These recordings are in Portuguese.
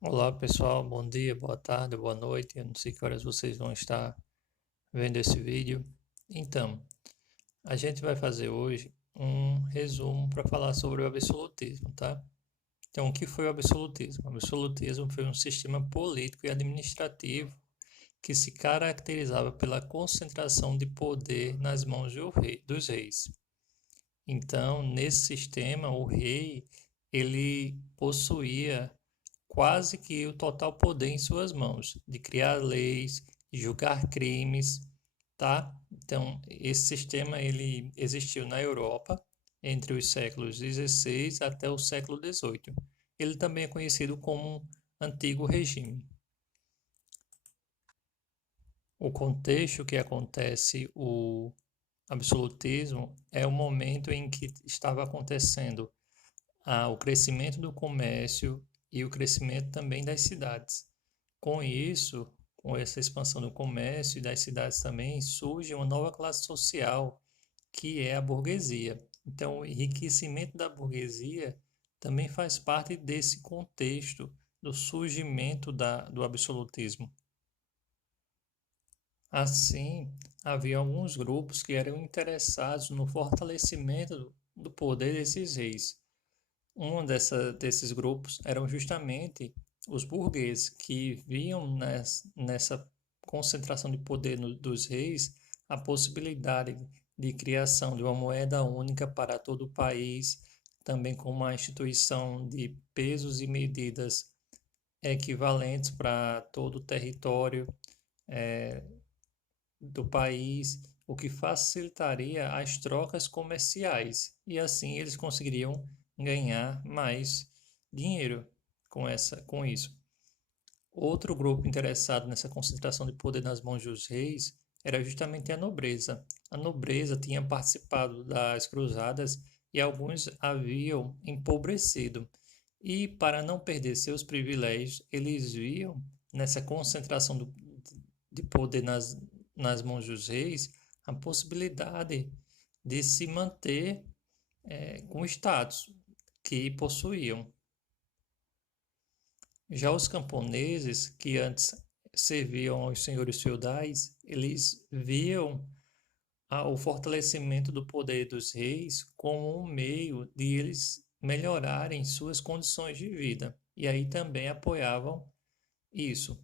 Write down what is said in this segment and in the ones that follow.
Olá pessoal, bom dia, boa tarde, boa noite. Eu não sei que horas vocês vão estar vendo esse vídeo. Então, a gente vai fazer hoje um resumo para falar sobre o absolutismo, tá? Então, o que foi o absolutismo? O absolutismo foi um sistema político e administrativo que se caracterizava pela concentração de poder nas mãos dos reis. Então, nesse sistema, o rei ele possuía quase que o total poder em suas mãos, de criar leis, de julgar crimes, tá? Então, esse sistema ele existiu na Europa entre os séculos XVI até o século XVIII. Ele também é conhecido como Antigo Regime. O contexto que acontece o absolutismo é o momento em que estava acontecendo o crescimento do comércio e o crescimento também das cidades. Com isso, com essa expansão do comércio e das cidades também, surge uma nova classe social, que é a burguesia. Então, o enriquecimento da burguesia também faz parte desse contexto do surgimento do absolutismo. Assim, havia alguns grupos que eram interessados no fortalecimento do poder desses reis. Desses grupos eram justamente os burgueses, que viam nessa concentração de poder dos reis a possibilidade de criação de uma moeda única para todo o país, também com uma instituição de pesos e medidas equivalentes para todo o território eh, do país, o que facilitaria as trocas comerciais e assim eles conseguiriam ganhar mais dinheiro com isso. Outro grupo interessado nessa concentração de poder nas mãos dos reis era justamente a nobreza. A nobreza tinha participado das cruzadas e alguns haviam empobrecido. E para não perder seus privilégios, eles viam nessa concentração de poder nas mãos dos reis a possibilidade de se manter com o status que possuíam. Já os camponeses, que antes serviam aos senhores feudais, eles viam o fortalecimento do poder dos reis como um meio de eles melhorarem suas condições de vida. E aí também apoiavam isso.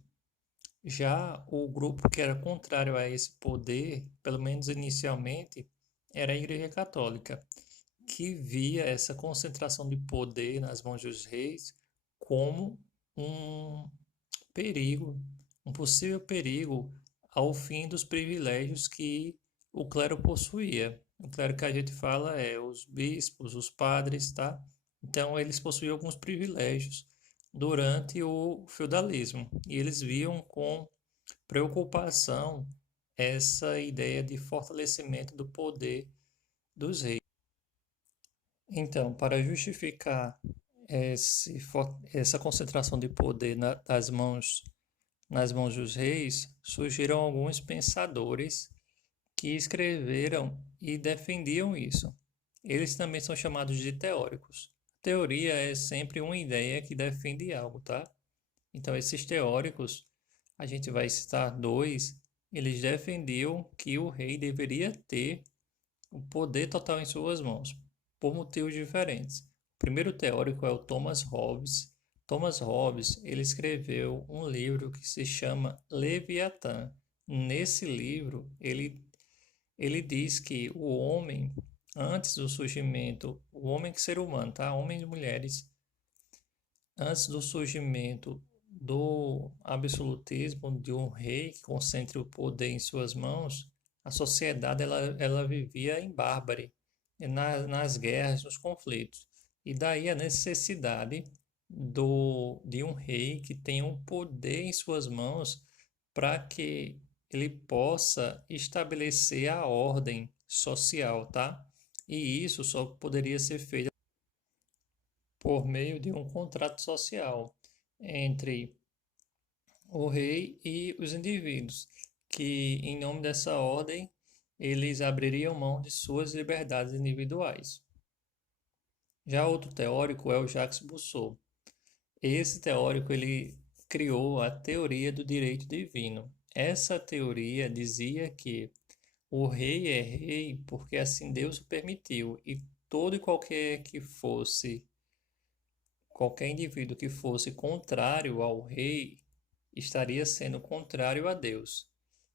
Já o grupo que era contrário a esse poder, pelo menos inicialmente, era a Igreja Católica, que via essa concentração de poder nas mãos dos reis como um perigo, um possível perigo ao fim dos privilégios que o clero possuía. O clero que a gente fala é os bispos, os padres, tá? Então eles possuíam alguns privilégios durante o feudalismo e eles viam com preocupação essa ideia de fortalecimento do poder dos reis. Então, para justificar essa concentração de poder nas mãos dos reis, surgiram alguns pensadores que escreveram e defendiam isso. Eles também são chamados de teóricos. Teoria é sempre uma ideia que defende algo, tá? Então, esses teóricos, a gente vai citar dois, eles defendiam que o rei deveria ter o poder total em suas mãos, por motivos diferentes. O primeiro teórico é o Thomas Hobbes. Thomas Hobbes, ele escreveu um livro que se chama Leviatã. Nesse livro, ele diz que o homem, antes do surgimento, o homem que ser humano, tá? Homens e mulheres, antes do surgimento do absolutismo de um rei que concentre o poder em suas mãos, a sociedade ela vivia em bárbare, nas guerras, nos conflitos. E daí a necessidade de um rei que tenha um poder em suas mãos para que ele possa estabelecer a ordem social, tá? E isso só poderia ser feito por meio de um contrato social entre o rei e os indivíduos, que, em nome dessa ordem, eles abririam mão de suas liberdades individuais. Já outro teórico é o Jacques Rousseau. esse teórico ele criou a teoria do direito divino. Essa teoria dizia que o rei é rei porque assim Deus o permitiu, e todo e qualquer indivíduo que fosse contrário ao rei estaria sendo contrário a Deus.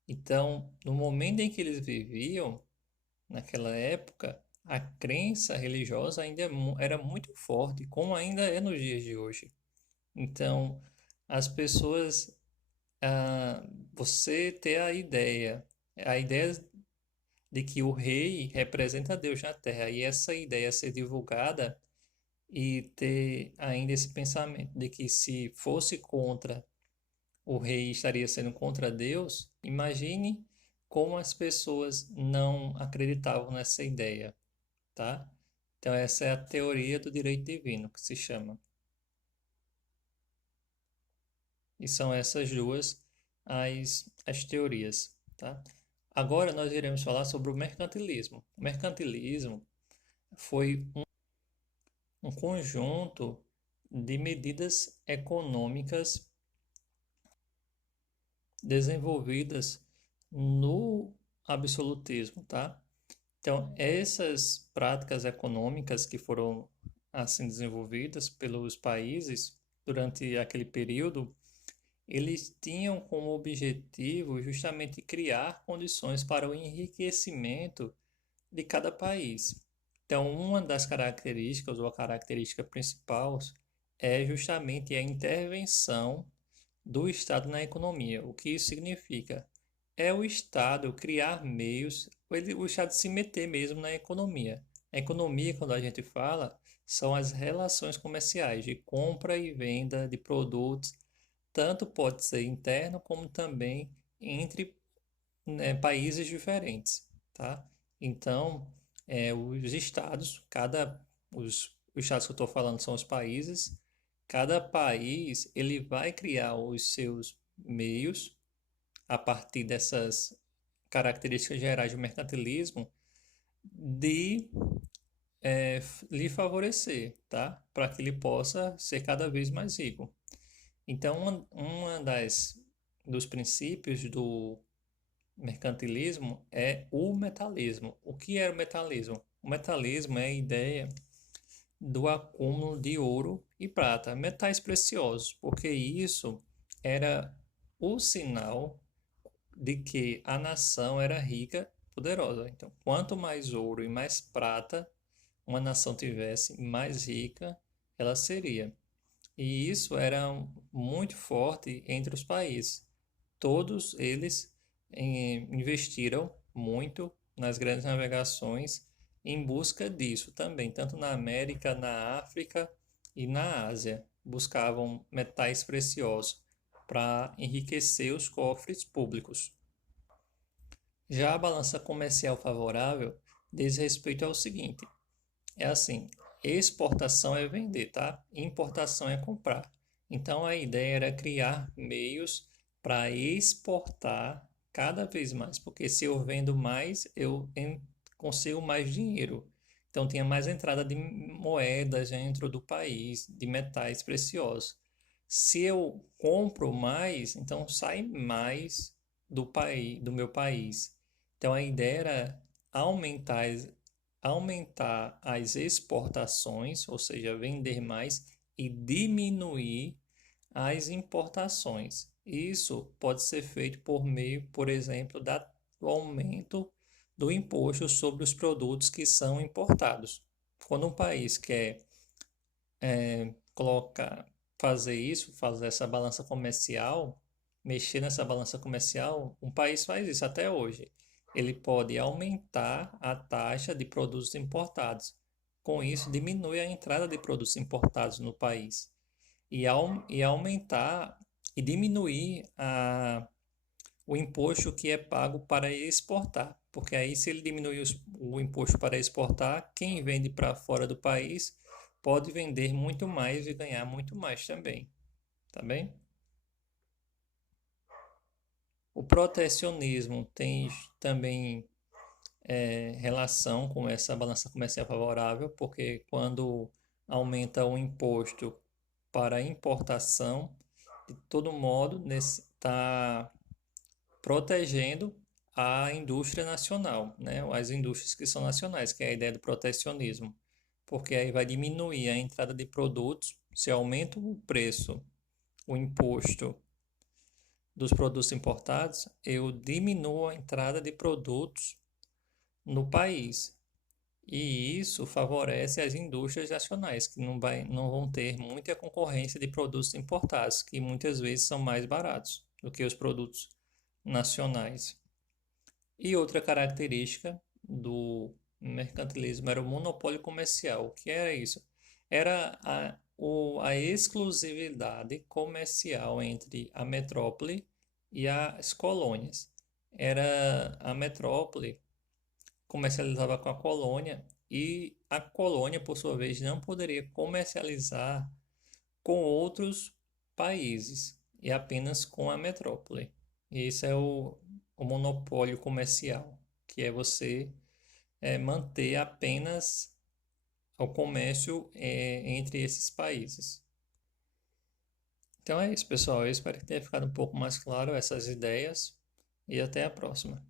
Então, no momento em que eles viviam, naquela época, a crença religiosa ainda era muito forte, como ainda é nos dias de hoje. Então, as pessoas, ah, você ter a ideia de que o rei representa Deus na Terra, e essa ideia ser divulgada e ter ainda esse pensamento de que se fosse contra o rei estaria sendo contra Deus, imagine como as pessoas não acreditavam nessa ideia, tá? Então essa é a teoria do direito divino que se chama. E são essas duas as teorias, tá? Agora nós iremos falar sobre o mercantilismo. O mercantilismo foi um conjunto de medidas econômicas desenvolvidas no absolutismo, tá? Então, essas práticas econômicas que foram assim desenvolvidas pelos países durante aquele período, eles tinham como objetivo justamente criar condições para o enriquecimento de cada país. Então, uma das características, ou a característica principal, é justamente a intervenção do Estado na economia. O que isso significa? É o Estado criar meios, o Estado se meter mesmo na economia. A economia, quando a gente fala, são as relações comerciais de compra e venda de produtos, tanto pode ser interno como também entre, né, países diferentes, tá? Então, os estados, os estados que eu estou falando são os países, cada país ele vai criar os seus meios a partir dessas características gerais do mercantilismo de lhe favorecer, tá? Para que ele possa ser cada vez mais rico. Então, uma dos princípios do mercantilismo é o metalismo. O que era o metalismo? O metalismo é a ideia do acúmulo de ouro e prata, metais preciosos, porque isso era o sinal de que a nação era rica, poderosa. Então, quanto mais ouro e mais prata uma nação tivesse, mais rica ela seria. E isso era muito forte entre os países. Todos eles investiram muito nas grandes navegações em busca disso também, tanto na América, na África e na Ásia. Buscavam metais preciosos para enriquecer os cofres públicos. Já a balança comercial favorável diz respeito ao seguinte: é assim, exportação é vender, tá? Importação é comprar. Então a ideia era criar meios para exportar cada vez mais, porque se eu vendo mais, consigo mais dinheiro. Então tinha mais entrada de moedas dentro do país, de metais preciosos. Se eu compro mais, então sai mais do país, do meu país. Então a ideia era aumentar aumentar as exportações, ou seja, vender mais, e diminuir as importações. Isso pode ser feito por meio, por exemplo, do aumento do imposto sobre os produtos que são importados. Quando um país quer colocar, fazer isso, fazer essa balança comercial, mexer nessa balança comercial, um país faz isso até hoje. Ele pode aumentar a taxa de produtos importados. Com isso, diminui a entrada de produtos importados no país. E aumentar e diminuir o imposto que é pago para exportar. Porque aí, se ele diminuir o imposto para exportar, quem vende para fora do país pode vender muito mais e ganhar muito mais também. Tá bem? O protecionismo tem também relação com essa balança comercial favorável, porque quando aumenta o imposto para a importação, de todo modo, está protegendo a indústria nacional, né? As indústrias que são nacionais, que é a ideia do protecionismo, porque aí vai diminuir a entrada de produtos, se aumenta o preço, o imposto dos produtos importados, eu diminuo a entrada de produtos no país. E isso favorece as indústrias nacionais, que não vão ter muita concorrência de produtos importados, que muitas vezes são mais baratos do que os produtos nacionais. E outra característica do mercantilismo era o monopólio comercial. O que era isso? Era a exclusividade comercial entre a metrópole e as colônias. Era a metrópole comercializava com a colônia e a colônia, por sua vez, não poderia comercializar com outros países e apenas com a metrópole. E isso é o monopólio comercial, que é você manter apenas o comércio entre esses países. Então é isso, pessoal. Eu espero que tenha ficado um pouco mais claro essas ideias e até a próxima.